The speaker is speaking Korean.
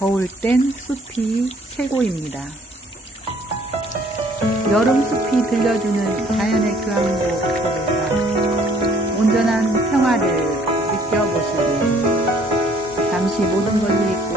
더울 땐 숲이 최고입니다. 여름 숲이 들려주는 자연의 교향곡 속에서 온전한 평화를 느껴보시고 잠시 모든 것을 잊고